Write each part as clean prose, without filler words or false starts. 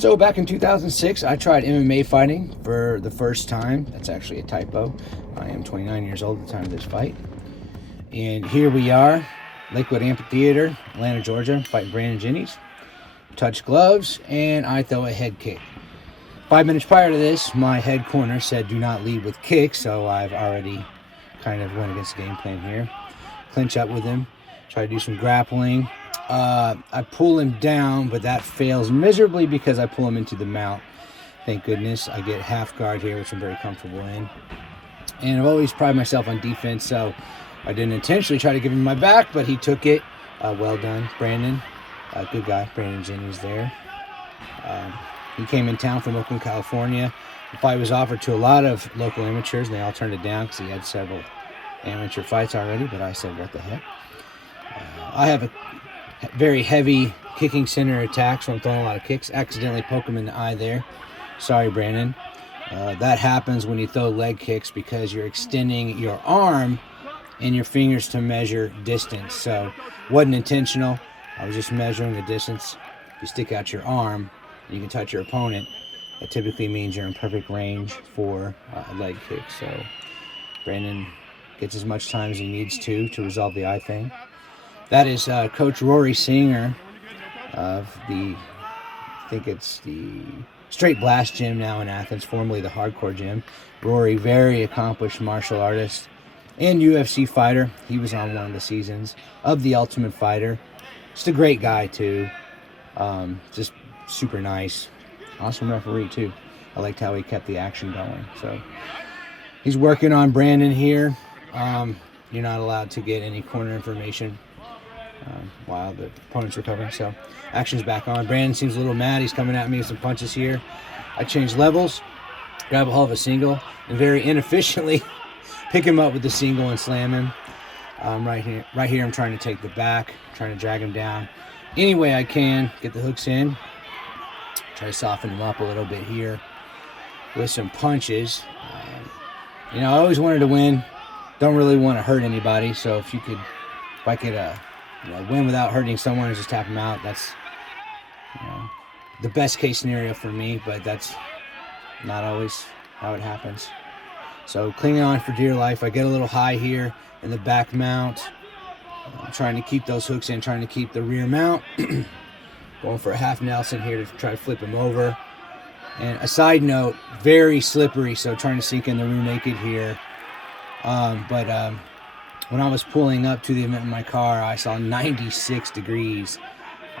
So back in 2006, I tried MMA fighting for the first time. That's actually a typo. I am 29 years old at the time of this fight. And here we are, Lakewood Amphitheater, Atlanta, Georgia, fighting Brandon Jennings. Touch gloves, and I throw a head kick. 5 minutes prior to this, my head corner said do not lead with kicks, so I've already kind of went against the game plan here. Clinch up with him, try to do some grappling. I pull him down, but that fails miserably because I pull him into the mount. Thank goodness. I get half guard here, which I'm very comfortable in. And I've always prided myself on defense, so I didn't intentionally try to give him my back, but he took it. Well done, Brandon. Good guy, Brandon Jennings there. He came in town from Oakland, California. The fight was offered to a lot of local amateurs, and they all turned it down because he had several amateur fights already, but I said, what the heck. I have a very heavy kicking center attack, so I'm throwing a lot of kicks. Accidentally poke him in the eye there. Sorry, Brandon. That happens when you throw leg kicks because you're extending your arm and your fingers to measure distance. So wasn't intentional. I was just measuring the distance. If you stick out your arm, you can touch your opponent. That typically means you're in perfect range for a leg kick. So Brandon gets as much time as he needs to resolve the eye thing. That is Coach Rory Singer of I think it's the Straight Blast Gym now in Athens, formerly the Hardcore Gym. Rory, very accomplished martial artist and UFC fighter. He was on one of the seasons of The Ultimate Fighter. Just a great guy, too. Just super nice. Awesome referee, too. I liked how he kept the action going. So he's working on Brandon here. You're not allowed to get any corner information while the opponent's recovering. So action's back on. Brandon seems a little mad. He's coming at me with some punches here. I change levels, grab a hold of a single, and very inefficiently pick him up with the single and slam him. Right here I'm trying to take the back, trying to drag him down any way I can, get the hooks in, try to soften him up a little bit here with some punches. I always wanted to win. Don't really want to hurt anybody, so if I could win without hurting someone and just tap them out, that's the best case scenario for me, but that's not always how it happens. So clinging on for dear life. I get a little high here in the back mount. I'm trying to keep those hooks in, trying to keep the rear mount. Going for a half Nelson here to try to flip him over. And a side note, very slippery, so trying to sink in the rear naked here. But when I was pulling up to the event in my car, I saw 96 degrees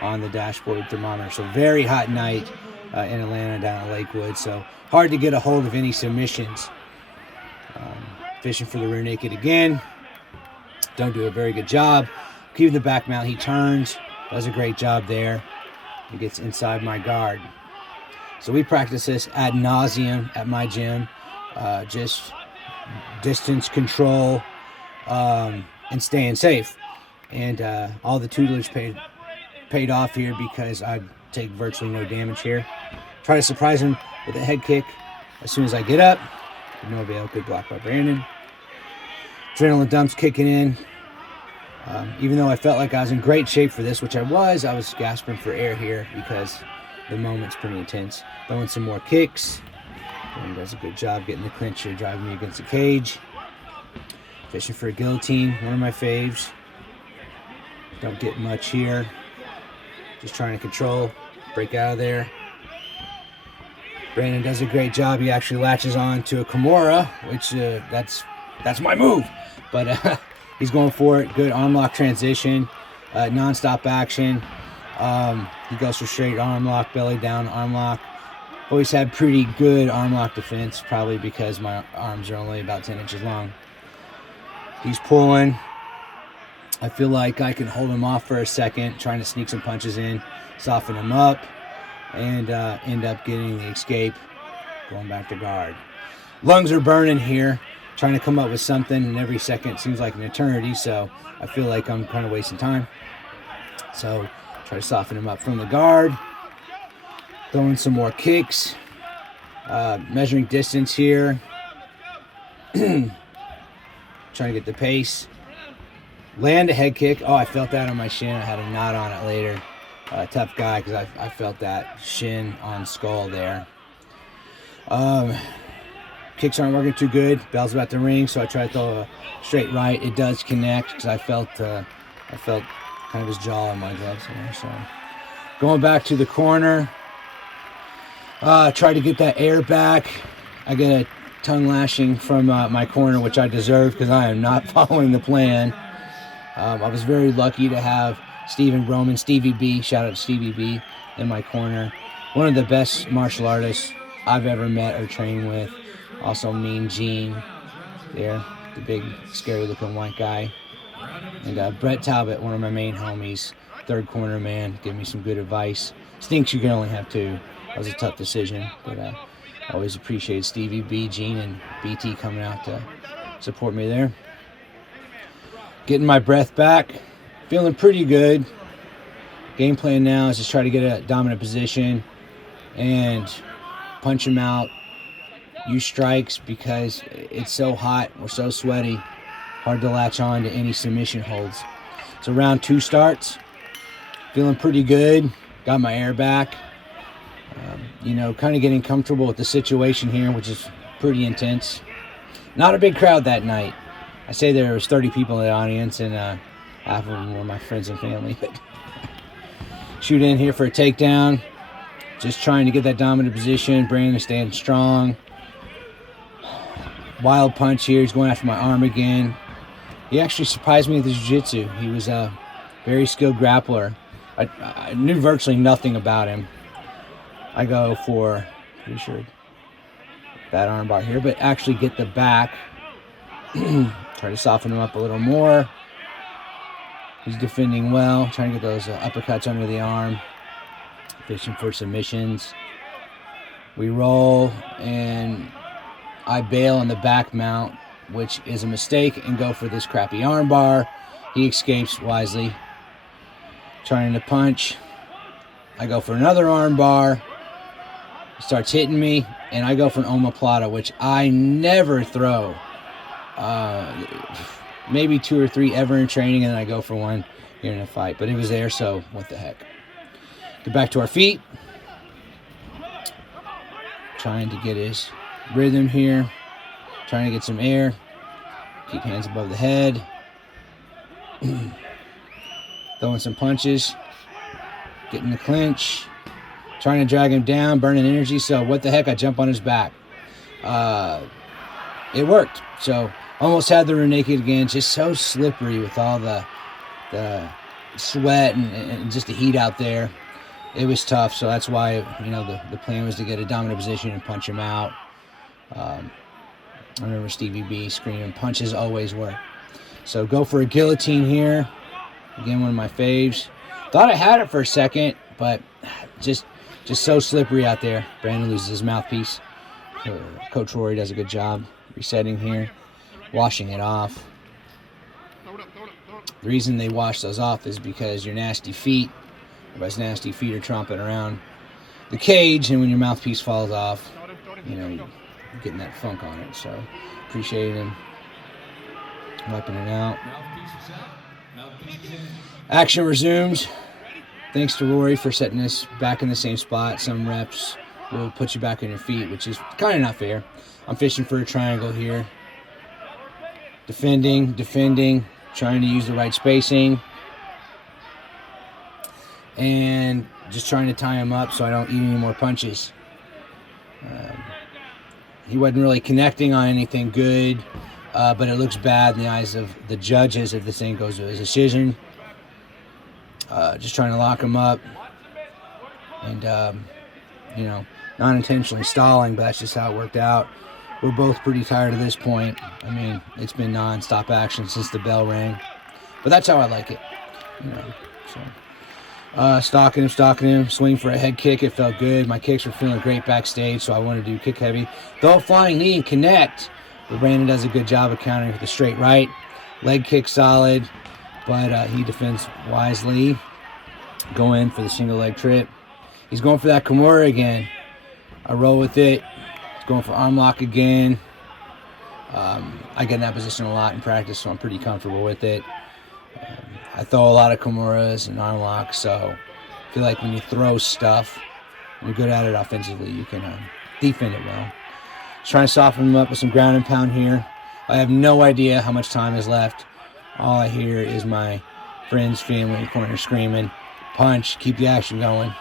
on the dashboard thermometer. So very hot night in Atlanta down at Lakewood. So hard to get a hold of any submissions. Fishing for the rear naked again. Don't do a very good job. Keeping the back mount. He turns. Does a great job there. He gets inside my guard. So we practice this ad nauseum at my gym. Just distance control. And staying safe, and all the tutelage paid off here because I take virtually no damage here. Try to surprise him with a head kick as soon as I get up. No avail. Good block by Brandon. Adrenaline dumps kicking in. Even though I felt like I was in great shape for this, which I was gasping for air here because the moment's pretty intense. Throwing some more kicks. Brandon does a good job getting the clinch here, driving me against the cage. Fishing for a guillotine, one of my faves. Don't get much here. Just trying to control, break out of there. Brandon does a great job. He actually latches on to a Kimura, which that's my move. But he's going for it. Good arm lock transition, non-stop action. He goes for straight arm lock, belly down arm lock. Always had pretty good arm lock defense, probably because my arms are only about 10 inches long. He's pulling. I feel like I can hold him off for a second, trying to sneak some punches in, soften him up, and end up getting the escape, going back to guard. Lungs are burning here, trying to come up with something, and every second seems like an eternity, so I feel like I'm kind of wasting time. So try to soften him up from the guard, throwing some more kicks, measuring distance here. Trying to get the pace. Land a head kick. Oh, I felt that on my shin. I had a knot on it later. tough guy because I felt that shin on skull there. Kicks aren't working too good. Bell's about to ring, so I try to throw a straight right. It does connect because I felt kind of his jaw in my gloves there. So going back to the corner, try to get that air back. I get a tongue lashing from my corner, which I deserve because I am not following the plan. I was very lucky to have Stephen Broman, Stevie B, shout out to Stevie B, in my corner. One of the best martial artists I've ever met or trained with. Also Mean Gene there, the big scary looking white guy. And Brett Talbot, one of my main homies, third corner man, gave me some good advice. Stinks you can only have two. That was a tough decision, but I always appreciate Stevie B, Gene, and BT coming out to support me there. Getting my breath back, feeling pretty good. Game plan now is just try to get a dominant position and punch him out. Use strikes because it's so hot, we're so sweaty, hard to latch on to any submission holds. So round 2 starts, feeling pretty good, got my air back. Kind of getting comfortable with the situation here, which is pretty intense. Not a big crowd that night. I say there was 30 people in the audience, and half of them were my friends and family. But shoot in here for a takedown. Just trying to get that dominant position. Brandon standing strong. Wild punch here. He's going after my arm again. He actually surprised me with his jiu-jitsu. He was a very skilled grappler. I knew virtually nothing about him. I go for, pretty sure, that armbar here, but actually get the back. Try to soften him up a little more. He's defending well. Trying to get those uppercuts under the arm. Fishing for submissions. We roll, and I bail on the back mount, which is a mistake, and go for this crappy armbar. He escapes wisely. Trying to punch. I go for another armbar. He starts hitting me, and I go for an omoplata, which I never throw. Maybe 2 or 3 ever in training, and then I go for one here in a fight. But it was there, so what the heck. Get back to our feet. Trying to get his rhythm here. Trying to get some air. Keep hands above the head. Throwing some punches. Getting the clinch. Trying to drag him down, burning energy. So what the heck, I jump on his back. It worked. So almost had the rear naked again. Just so slippery with all the sweat and just the heat out there. It was tough. So that's why, the plan was to get a dominant position and punch him out. I remember Stevie B screaming, punches always work. So go for a guillotine here. Again, one of my faves. Thought I had it for a second, but just so slippery out there. Brandon loses his mouthpiece. Coach Rory does a good job resetting here, washing it off. The reason they wash those off is because your nasty feet, everybody's nasty feet are tromping around the cage, and when your mouthpiece falls off, you're getting that funk on it. So appreciate him wiping it out. Action resumes. Thanks to Rory for setting us back in the same spot. Some reps will put you back on your feet, which is kind of not fair. I'm fishing for a triangle here. Defending, trying to use the right spacing. And just trying to tie him up so I don't eat any more punches. He wasn't really connecting on anything good, but it looks bad in the eyes of the judges if this thing goes to a decision. Just trying to lock him up and, not intentionally stalling, but that's just how it worked out. We're both pretty tired at this point. I mean, it's been non-stop action since the bell rang, but that's how I like it, So, stalking him, swing for a head kick. It felt good. My kicks were feeling great backstage, so I wanted to do kick heavy. Throw a flying knee and connect, but Brandon does a good job of countering with a straight right. Leg kick solid, but he defends wisely. Go in for the single leg trip. He's going for that Kimura again. I roll with it. He's going for arm lock again. I get in that position a lot in practice, so I'm pretty comfortable with it. I throw a lot of Kimuras and arm locks, so feel like when you throw stuff, you're good at it offensively, you can defend it well. Just trying to soften him up with some ground and pound here. I have no idea how much time is left. All I hear is my friends, family in the corner screaming, punch, keep the action going.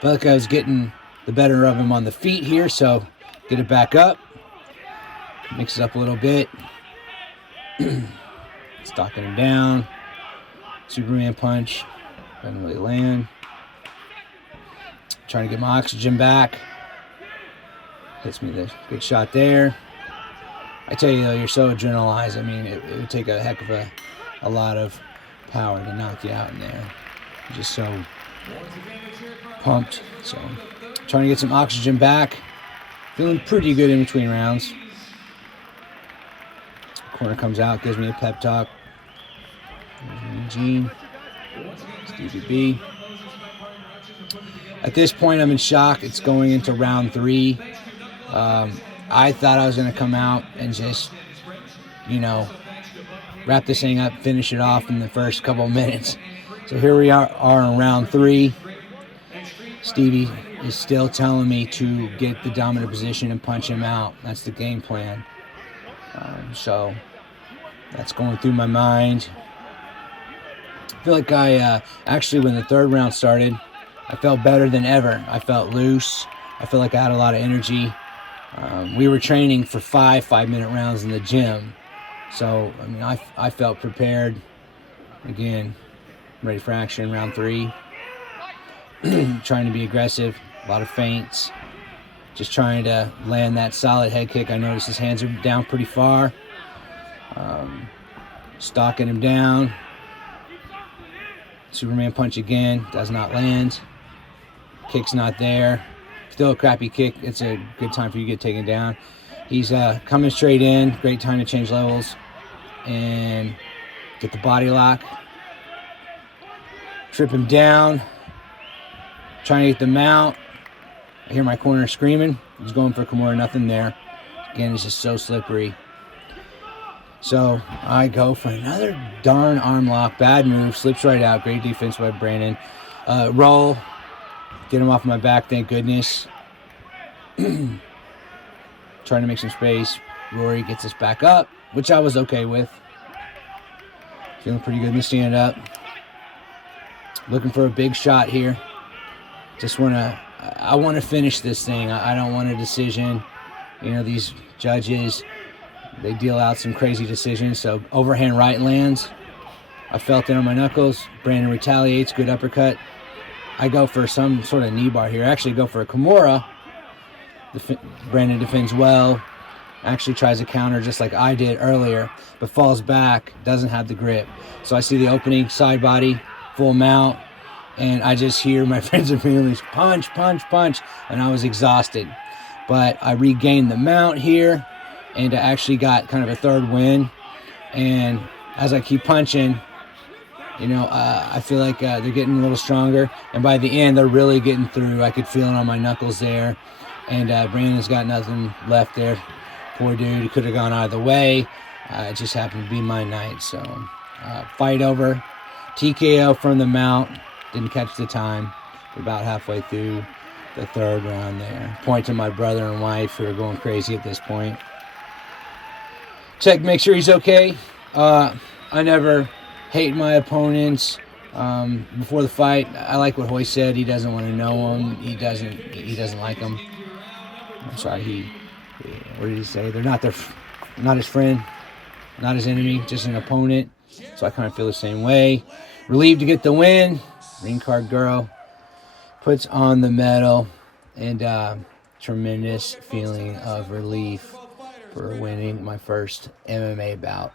Felt like I was getting the better of him on the feet here, so get it back up. Mix it up a little bit. Stalking him down. Superman punch. Doesn't really land. Trying to get my oxygen back. Hits me the good shot there. I tell you though, you're so adrenalized. I mean, it would take a heck of a lot of power to knock you out in there. You're just so pumped. So, trying to get some oxygen back. Feeling pretty good in between rounds. Corner comes out, gives me a pep talk. Gene, Stevie B. At this point, I'm in shock. It's going into round 3. I thought I was going to come out and just, wrap this thing up, finish it off in the first couple of minutes. So here we are in round 3. Stevie is still telling me to get the dominant position and punch him out. That's the game plan. So that's going through my mind. I feel like I actually, when the third round started, I felt better than ever. I felt loose. I felt like I had a lot of energy. We were training for 5-minute rounds in the gym. So, I mean, I felt prepared. Again, ready for action in round 3. Trying to be aggressive. A lot of feints. Just trying to land that solid head kick. I noticed his hands are down pretty far. Stalking him down. Superman punch again. Does not land. Kick's not there. Still a crappy kick. It's a good time for you to get taken down. He's coming straight in. Great time to change levels. And get the body lock. Trip him down. Trying to get the mount. I hear my corner screaming. He's going for Kimura. Nothing there. Again, it's just so slippery. So I go for another darn arm lock. Bad move. Slips right out. Great defense by Brandon. Roll. Get him off my back, thank goodness. Trying to make some space. Rory gets us back up, which I was okay with. Feeling pretty good in the stand-up. Looking for a big shot here. I want to finish this thing. I don't want a decision. These judges, they deal out some crazy decisions. So overhand right lands. I felt it on my knuckles. Brandon retaliates, good uppercut. I go for some sort of knee bar here. I actually go for a Kimura. Brandon defends well. Actually tries to counter just like I did earlier, but falls back, doesn't have the grip. So I see the opening, side body, full mount, and I just hear my friends and families punch, punch, punch, and I was exhausted. But I regained the mount here, and I actually got kind of a third win. And as I keep punching, I feel like they're getting a little stronger. And by the end, they're really getting through. I could feel it on my knuckles there. And Brandon's got nothing left there. Poor dude. He could have gone either way. It just happened to be my night. So, fight over. TKO from the mount. Didn't catch the time. We're about halfway through the third round there. Point to my brother and wife who are going crazy at this point. Check, make sure he's okay. I never hate my opponents. Before the fight, I like what Hoy said. He doesn't want to know him. He doesn't like him. I'm sorry. What did he say? They're not his friend, not his enemy, just an opponent. So I kind of feel the same way. Relieved to get the win. Ring card girl puts on the medal, and tremendous feeling of relief for winning my first MMA bout.